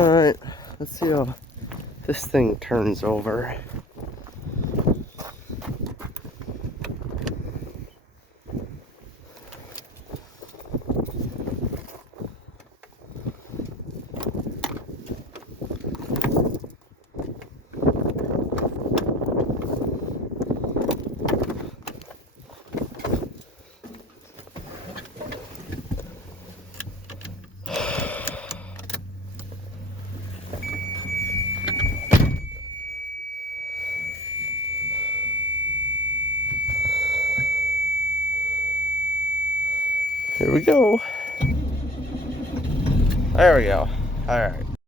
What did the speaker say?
Alright, let's see how this thing turns over. Here we go. There we go. Alright.